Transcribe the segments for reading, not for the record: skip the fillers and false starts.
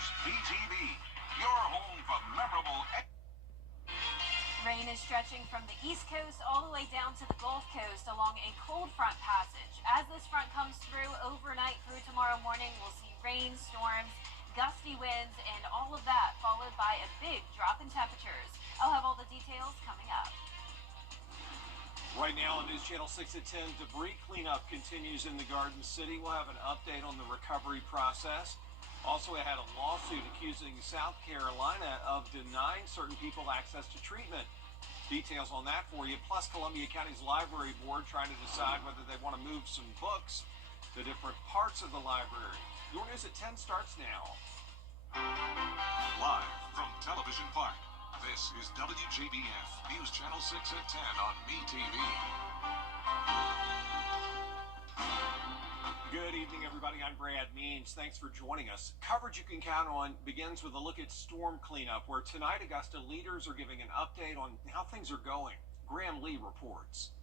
WJBF, your home for memorable. Rain is stretching from the East Coast all the way down to the Gulf Coast along a cold front passage. As this front comes through overnight through tomorrow morning, we'll see rain, storms, gusty winds, and all of that followed by a big drop in temperatures. I'll have all the details coming up. Right now on News Channel 6 at 10, debris cleanup continues in the Garden City. We'll have an update on the recovery process. Also, I had a lawsuit accusing South Carolina of denying certain people access to treatment. Details on that for you. Plus, Columbia County's Library Board trying to decide whether they want to move some books to different parts of the library. Your News at 10 starts now. Live from Television Park, this is WJBF News Channel 6 at 10 on MeTV. Good evening, everybody. I'm Brad Means. Thanks for joining us. Coverage you can count on begins with a look at storm cleanup, where tonight Augusta leaders are giving an update on how things are going. Graham Lee reports.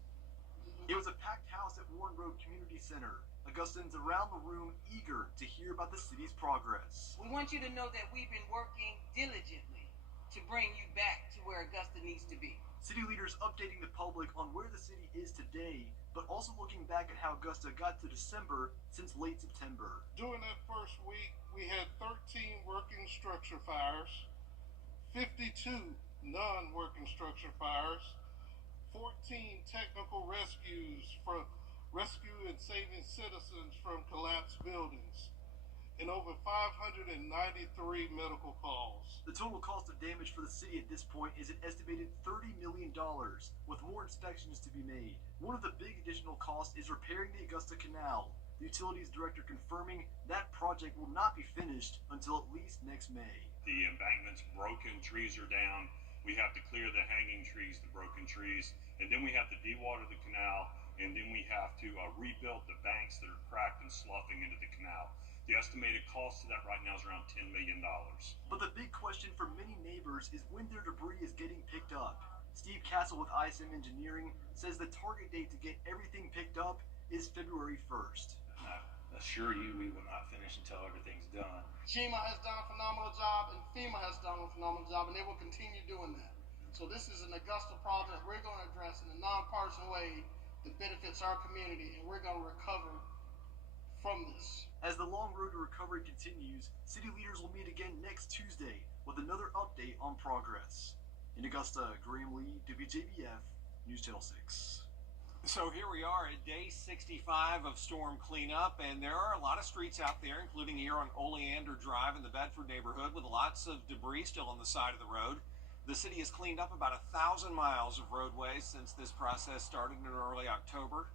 It was a packed house at Warren Road Community Center. Augustans around the room eager to hear about the city's progress. We want you to know that we've been working diligently to bring you back to where Augusta needs to be. City leaders updating the public on where the city is today, but also looking back at how Augusta got to December since late September. During that first week, we had 13 working structure fires, 52 non-working structure fires, 14 technical rescues from rescue and saving citizens from collapsed buildings, and over 593 medical calls. The total cost of damage for the city at this point is an estimated $30 million, with more inspections to be made. One of the big additional costs is repairing the Augusta Canal. The utilities director confirming that project will not be finished until at least next May. The embankment's broken, trees are down. We have to clear the hanging trees, the broken trees, and then we have to dewater the canal, and then we have to rebuild the banks that are cracked and sloughing into the canal. The estimated cost of that right now is around $10 million. But the big question for many neighbors is when their debris is getting picked up. Steve Castle with ISM Engineering says the target date to get everything picked up is February 1st. I assure you we will not finish until everything's done. SHEMA has done a phenomenal job, and FEMA has done a phenomenal job, and they will continue doing that. So this is an Augusta problem that we're going to address in a nonpartisan way that benefits our community, and we're going to recover from this. As the long road to recovery continues, city leaders will meet again next Tuesday with another update on progress. In Augusta, Graham Lee, WJBF, News Channel 6. So here we are at day 65 of storm cleanup, and there are a lot of streets out there, including here on Oleander Drive in the Bedford neighborhood, with lots of debris still on the side of the road. The city has cleaned up about 1,000 miles of roadways since this process started in early October.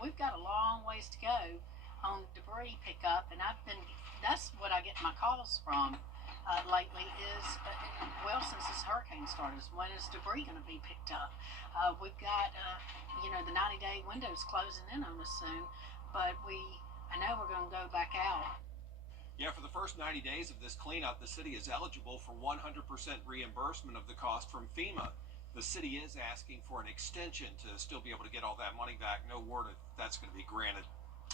We've got a long ways to go on debris pickup, and that's what I get my calls from lately is, well, since this hurricane started, when is debris going to be picked up? We've got, the 90-day window's closing in on us soon, but I know we're going to go back out. Yeah, for the first 90 days of this cleanup, the city is eligible for 100% reimbursement of the cost from FEMA. The city is asking for an extension to still be able to get all that money back. No word if that's going to be granted.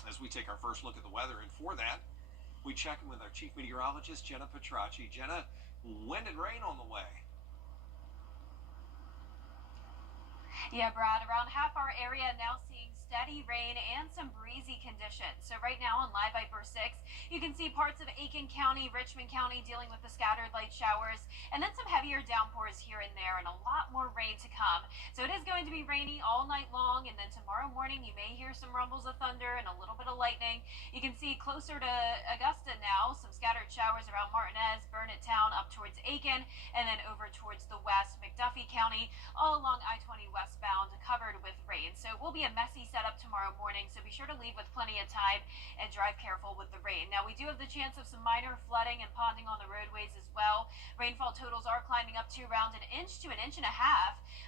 As we take our first look at the weather, and for that, we check in with our chief meteorologist, Jenna Petracci. Jenna, wind and rain on the way. Yeah, Brad, around half our area now seeing steady rain and some breezy conditions. So right now on Live Viper 6, you can see parts of Aiken County, Richmond County dealing with the scattered light showers, and then some heavier downpours here and there, and a lot more rain to come. So it is going to be rainy all night long, and then tomorrow morning you may hear some rumbles of thunder and a little bit of lightning. You can see closer to Augusta now, some scattered showers around Martinez, Burnett Town, up towards Aiken, and then over towards the west, McDuffie County, all along I-20 westbound, covered with rain. So it will be a messy setup tomorrow morning, so be sure to leave with plenty of time and drive careful with the rain. Now, we do have the chance of some minor flooding and ponding on the roadways as well. Rainfall totals are climbing up to around 1 inch to 1.5 inches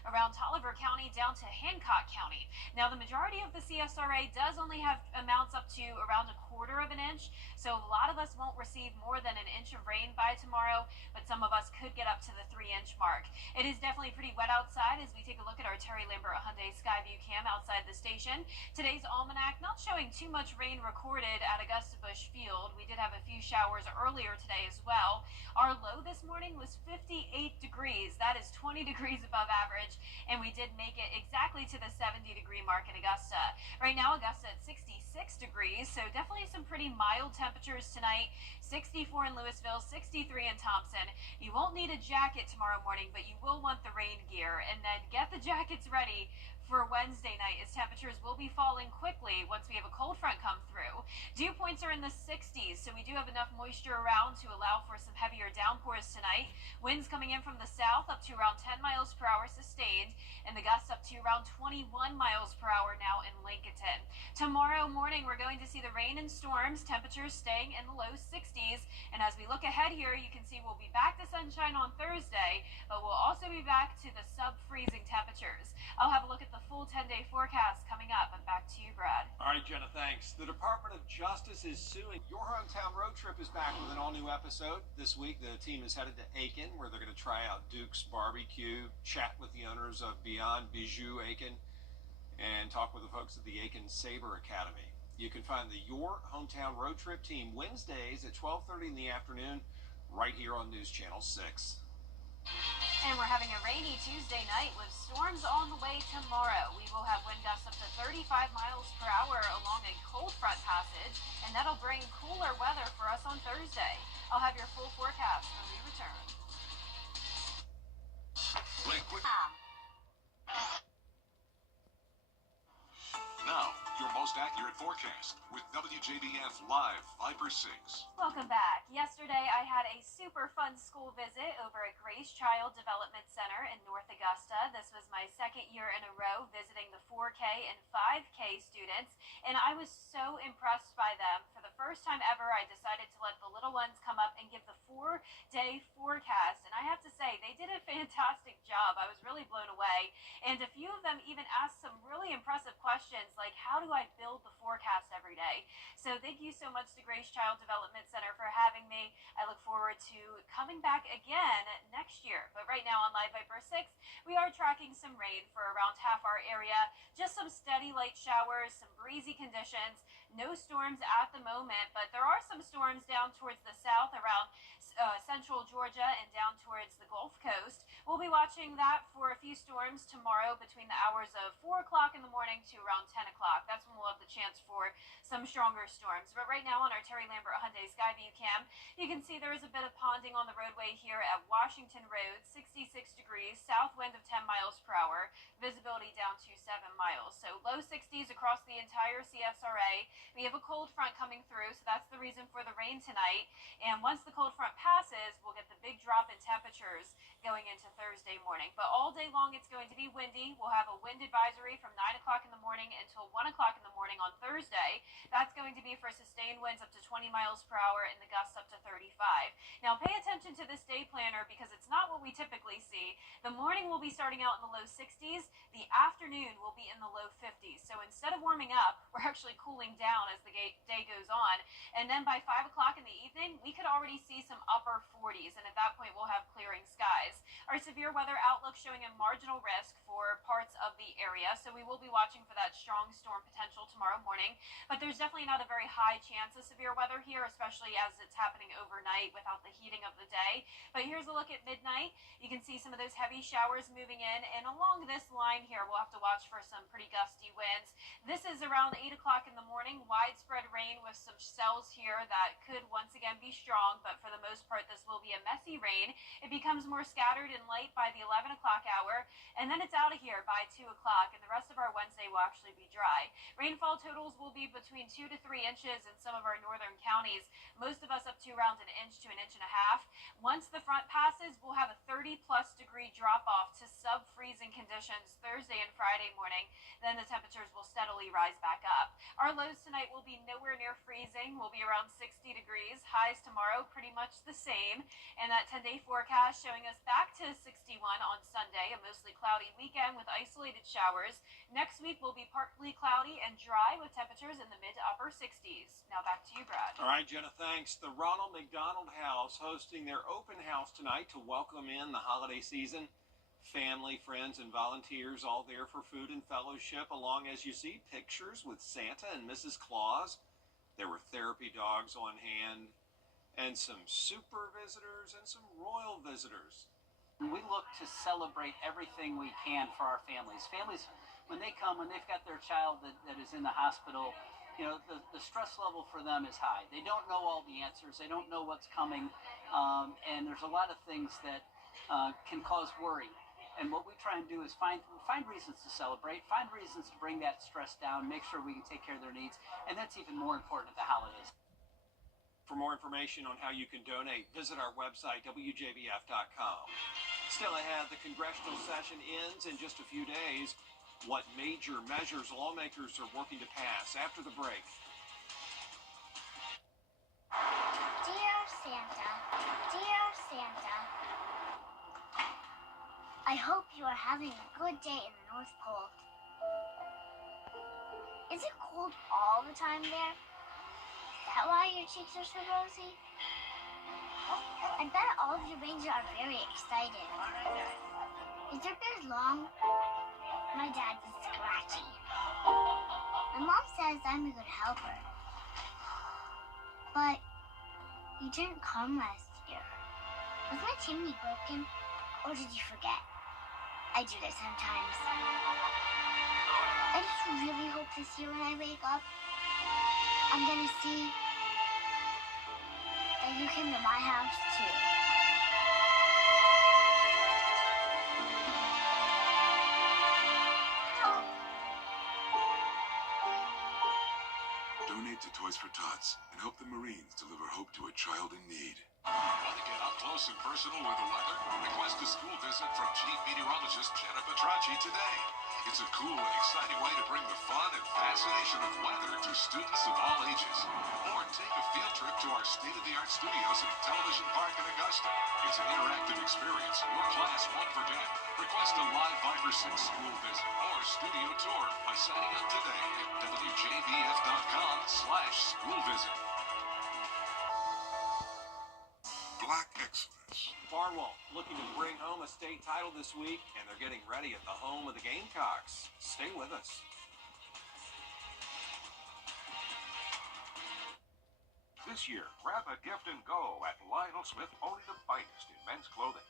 around Tolliver County down to Hancock County. Now, the majority of the CSRA does only have amounts up to around 1/4 of an inch, so a lot of us won't receive more than 1 inch of rain by tomorrow, but some of us could get up to the 3-inch mark. It is definitely pretty wet outside as we take a look at our Terry Lambert Hyundai Skyview cam outside the station. Today's almanac not showing too much rain recorded at Augusta Busch Field. We did have a few showers earlier today as well. Our low this morning was 58 degrees. That is 20 degrees above average, and we did make it exactly to the 70-degree mark in Augusta. Right now, Augusta at 66 degrees, so definitely some pretty mild temperatures tonight. 64 in Louisville, 63 in Thompson. You won't need a jacket tomorrow morning, but you will want the rain gear, and then get the jackets ready for Wednesday night, as temperatures will be falling quickly once we have a cold front come through. Dew points are in the 60s, so we do have enough moisture around to allow for some heavier downpours tonight. Winds coming in from the south up to around 10 miles per hour sustained, and the gusts up to around 21 miles per hour now in Lincolnton. Tomorrow morning, we're going to see the rain and storms, temperatures staying in the low 60s, and as we look ahead here, you can see we'll be back to sunshine on Thursday, but we'll also be back to the sub-freezing temperatures. I'll have a look at the full 10-day forecast coming up, and back to you, Brad. All right, Jenna, thanks. The Department of Justice is suing. Your Hometown Road Trip is back with an all-new episode. This week, the team is headed to Aiken, where they're going to try out Duke's Barbecue, chat with the owners of Beyond Bijou Aiken, and talk with the folks at the Aiken Sabre Academy. You can find the Your Hometown Road Trip team Wednesdays at 12:30 in the afternoon, right here on News Channel 6. And we're having a rainy Tuesday night with storms on the way tomorrow. We will have wind gusts up to 35 miles per hour along a cold front passage, and that'll bring cooler weather for us on Thursday. I'll have your full forecast when we return. Now, your most accurate forecast with WJBF Live Viper 6. Welcome back. Yesterday, I had a super fun school visit over at Grace Child Development Center in North Augusta. This was my second year in a row visiting the 4K and 5K students, and I was so impressed by them. For the first time ever, I decided to let the little ones come up and give the 4-day forecast, and I have to say, they did a fantastic job. I was really blown away, and a few of them even asked some really impressive questions, like, how do I build the forecast every day? So thank you so much to Grace Child Development Center for having me. I look forward to coming back again next year. But right now on Live Viper 6, we are tracking some rain for around half our area. Just some steady light showers, some breezy conditions. No storms at the moment, but there are some storms down towards the south around central Georgia and down towards the Gulf Coast. We'll be watching that for a few storms tomorrow between the hours of 4 o'clock in the morning to around 10 o'clock. That's when we'll have the chance for some stronger storms. But right now on our Terry Lambert Hyundai Skyview cam, you can see there is a bit of ponding on the roadway here at Washington Road, 66 degrees, south wind of 10 miles per hour, visibility down to 7 miles. So low 60s across the entire CSRA. We have a cold front coming through, so that's the reason for the rain tonight. And once the cold front passes, we'll get the big drop in temperatures going into Thursday morning. But all day long, it's going to be windy. We'll have a wind advisory from 9 o'clock in the morning until 1 o'clock in the morning on Thursday. That's going to be for sustained winds up to 20 miles per hour and the gusts up to 35. Now, pay attention to this day planner because it's not what we typically see. The morning will be starting out in the low 60s. The afternoon will be in the low 50s. So instead of warming up, we're actually cooling down as the day goes on. And then by 5 o'clock in the evening, we could already see some upper 40s. And at that point, we'll have clearing skies. Our severe weather outlook showing a marginal risk for parts of the area. So we will be watching for that strong storm potential tomorrow morning. But there's definitely not a very high chance of severe weather here, especially as it's happening overnight without the heating of the day. But here's a look at midnight. You can see some of those heavy showers moving in. And along this line here, we'll have to watch for some pretty gusty winds. This is around 8 o'clock in the morning. Widespread rain with some cells here that could once again be strong. But for the most part, this will be a messy rain. It becomes more scattered and light by the 11 o'clock hour. And then it's out of here by 2 o'clock. And the rest of our Wednesday will actually be dry. Rainfall totals will be between 2 to 3 inches in some of our northern counties. Most of us up to around an inch to an inch and a half. Once the front passes, we'll have a 30-plus degree drop-off to sub-freezing conditions Thursday and Friday morning. Then the temperatures will steadily rise back up. Our lows tonight will be nowhere near freezing. We'll be around 60 degrees. Highs tomorrow pretty much the same. And that 10-day forecast showing us back to 61 on Sunday, a mostly cloudy weekend with isolated showers. Next week will be partly cloudy and dry with temperatures in the mid to upper 60s. Now back to you, Brad. All right, Jenna, thanks. The Ronald McDonald House hosting their open house tonight to welcome in the holiday season. Family, friends, and volunteers all there for food and fellowship, along as you see pictures with Santa and Mrs. Claus. There were therapy dogs on hand, and some super visitors and some royal visitors. We look to celebrate everything we can for our families. Families, when they come, when they've got their child that is in the hospital, you know, the stress level for them is high. They don't know all the answers. They don't know what's coming. And there's a lot of things that can cause worry. And what we try and do is find reasons to celebrate, find reasons to bring that stress down, make sure we can take care of their needs. And that's even more important at the holidays. For more information on how you can donate, visit our website, WJBF.com. Still ahead, the congressional session ends in just a few days. What major measures lawmakers are working to pass after the break. Dear Santa, I hope you are having a good day in the North Pole. Is it cold all the time there? Is that why your cheeks are so rosy? I bet all of your reindeer are very excited. Is their beard long? My dad's is scratchy. My mom says I'm a good helper. But you didn't come last year. Was my chimney broken? Or did you forget? I do that sometimes. I just really hope this year when I wake up, I'm gonna see that you came to my house too. Donate to Toys for Tots and help the Marines deliver hope to a child in need. Want to get up close and personal with the weather? Request a school visit from Chief Meteorologist Jenna Petracci today. It's a cool and exciting way to bring the fun and fascination of weather to students of all ages. Or take a field trip to our state-of-the-art studios at Television Park in Augusta. It's an interactive experience your class won't forget. Request a live Viper 6 school visit or studio tour by signing up today at WJBF.com/school visit. Black excellence. Barnwell looking to bring home a state title this week, and they're getting ready at the home of the Gamecocks. Stay with us. This year, grab a gift and go at Lionel Smith, only the finest in men's clothing.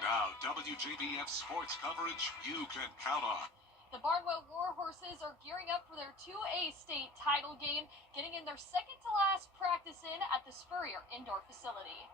Now, WJBF sports coverage you can count on. The Barnwell War Horses are gearing up for their 2A state title game, getting in their second-to-last practice in at the Spurrier Indoor Facility.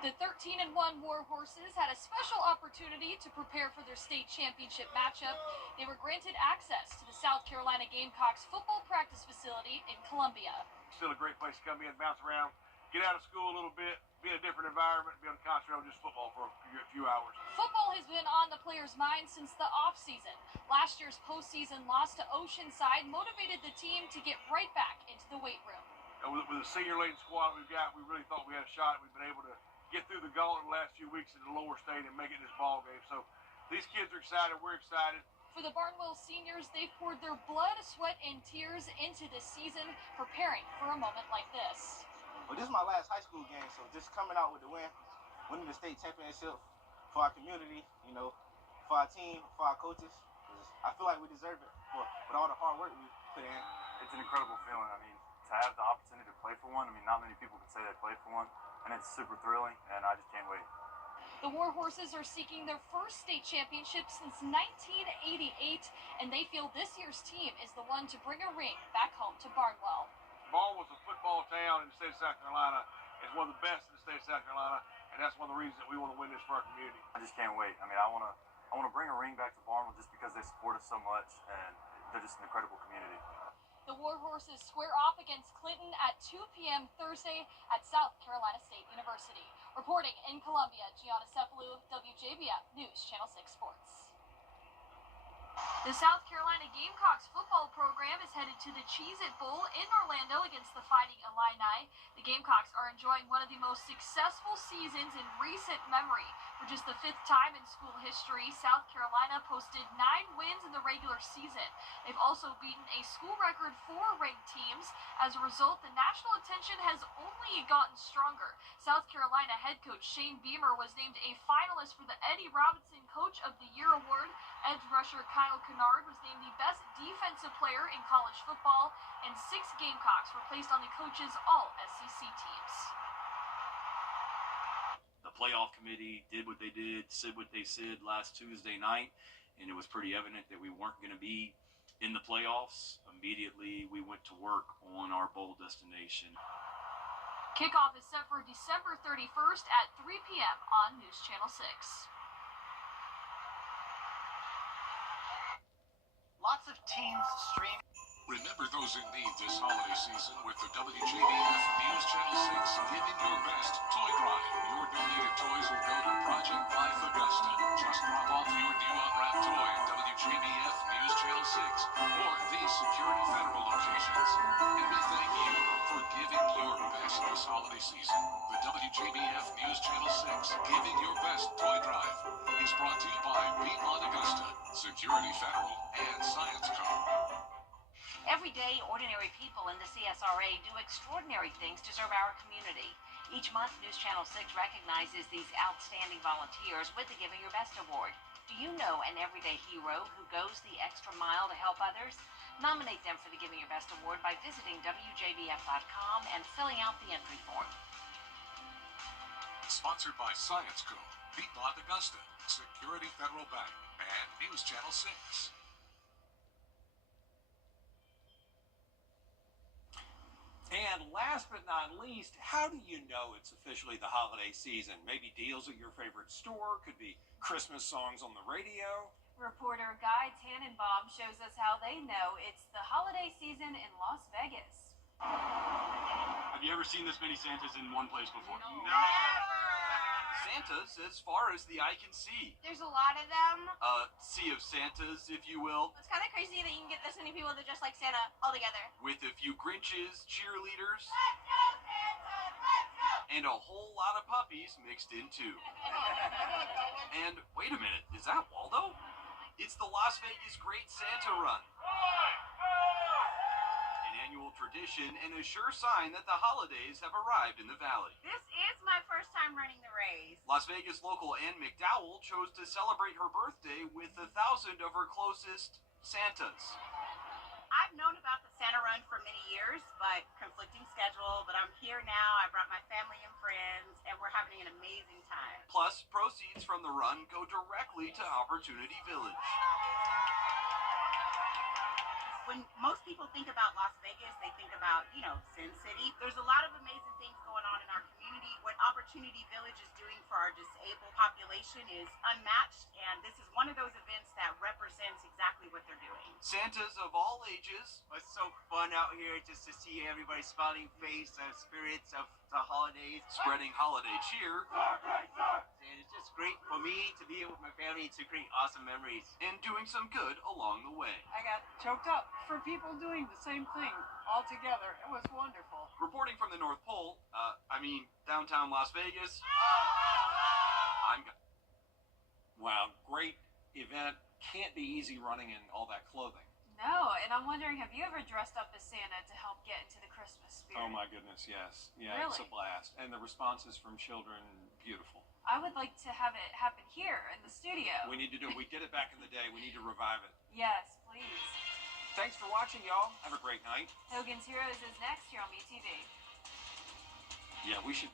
The 13-1 War Horses had a special opportunity to prepare for their state championship matchup. They were granted access to the South Carolina Gamecocks football practice facility in Columbia. Still a great place to come in, bounce around, get out of school a little bit, be in a different environment, be able to concentrate on just football for a few hours. Football has been on the players' minds since the offseason. Last year's postseason loss to Oceanside motivated the team to get right back into the weight room. With the senior-laden squad we've got, we really thought we had a shot. We've been able to get through the gauntlet the last few weeks in the lower state and make it this ball game. So these kids are excited. We're excited. For the Barnwell seniors, they've poured their blood, sweat, and tears into this season, preparing for a moment like this. Well, this is my last high school game, so just coming out with the win, winning the state championship for our community, you know, for our team, for our coaches. I feel like we deserve it for all the hard work we put in. It's an incredible feeling. I mean, to have the opportunity to play for one, I mean, not many people can say they played for one, and it's super thrilling, and I just can't wait. The War Horses are seeking their first state championship since 1988, and they feel this year's team is the one to bring a ring back home to Barnwell. Barnwell's a football town in the state of South Carolina. It's one of the best in the state of South Carolina, and that's one of the reasons that we want to win this for our community. I just can't wait. I mean, I want to bring a ring back to Barnwell just because they support us so much, and they're just an incredible community. The Warhorses square off against Clinton at 2 p.m. Thursday at South Carolina State University. Reporting in Columbia, Gianna Cephalou, WJBF News Channel 6 Sports. The South Carolina Gamecocks football program is headed to the Cheez-It Bowl in Orlando against the Fighting Illini. The Gamecocks are enjoying one of the most successful seasons in recent memory. For just the 5th time in school history, South Carolina posted 9 wins in the regular season. They've also beaten a school record 4 ranked teams. As a result, the national attention has only gotten stronger. South Carolina head coach Shane Beamer was named a finalist for the Eddie Robinson Coach of the Year award. Edge rusher Kyle Kennard was named the best defensive player in college football, and 6 Gamecocks were placed on the coach's all-SEC teams. The playoff committee did what they did, said what they said last Tuesday night, and it was pretty evident that we weren't going to be in the playoffs. Immediately, we went to work on our bowl destination. Kickoff is set for December 31st at 3 p.m. on News Channel 6. Lots of teams stream. Remember those in need this holiday season with the WJBF News Channel 6 Giving Your Best Toy Drive. Your donated toys will go to Project Life Augusta. Just drop off your new unwrapped toy at WJBF News Channel 6 or these Security Federal locations. And we thank you for giving your best this holiday season. The WJBF News Channel 6 Giving Your Best Toy Drive is brought to you by Piedmont Augusta, Security Federal, and Science Co. Every day, ordinary people in the CSRA do extraordinary things to serve our community. Each month, News Channel 6 recognizes these outstanding volunteers with the Giving Your Best Award. Do you know an everyday hero who goes the extra mile to help others? Nominate them for the Giving Your Best Award by visiting WJBF.com and filling out the entry form. Sponsored by Science Co., Piedmont Augusta, Security Federal Bank, and News Channel 6. And last but not least, how do you know it's officially the holiday season? Maybe deals at your favorite store, could be Christmas songs on the radio. Reporter Guy Tannenbaum shows us how they know it's the holiday season in Las Vegas. Have you ever seen this many Santas in one place before? No. Santas as far as the eye can see. There's a lot of them. A sea of Santas, if you will. It's kind of crazy that you can get this many people that just like Santa all together. With a few Grinches, cheerleaders, and a whole lot of puppies mixed in too. And wait a minute, is that Waldo? It's the Las Vegas Great Santa Run. Annual tradition and a sure sign that the holidays have arrived in the valley. This is my first time running the race. Las Vegas local Ann McDowell chose to celebrate her birthday with 1,000 of her closest Santas. I've known about the Santa Run for many years, but conflicting schedule. But I'm here now. I brought my family and friends, and we're having an amazing time. Plus, proceeds from the run go directly to Opportunity Village. When most people think about Las Vegas, they think about, Sin City. There's a lot of amazing things going on in our community. What Opportunity Village is doing for our disabled population is unmatched, and this is one of those events that represents exactly what they're doing. Santas of all ages. It's so fun out here just to see everybody's smiling face, spirits of the holidays. Spreading holiday cheer. And it's just great for me to be here with my family to create awesome memories. And doing some good along the way. I got choked up for people doing the same thing all together. It was wonderful. Reporting from the North Pole, downtown Las Vegas, I'm... Wow, great event. Can't be easy running in all that clothing. No, and I'm wondering, have you ever dressed up as Santa to help get into the Christmas spirit? Oh my goodness, yes. Yeah, really? It's a blast. And the responses from children, beautiful. I would like to have it happen here in the studio. We need to do it. We did it back in the day. We need to revive it. Yes, please. Thanks for watching, y'all. Have a great night. Hogan's Heroes is next here on BTV. Yeah, we should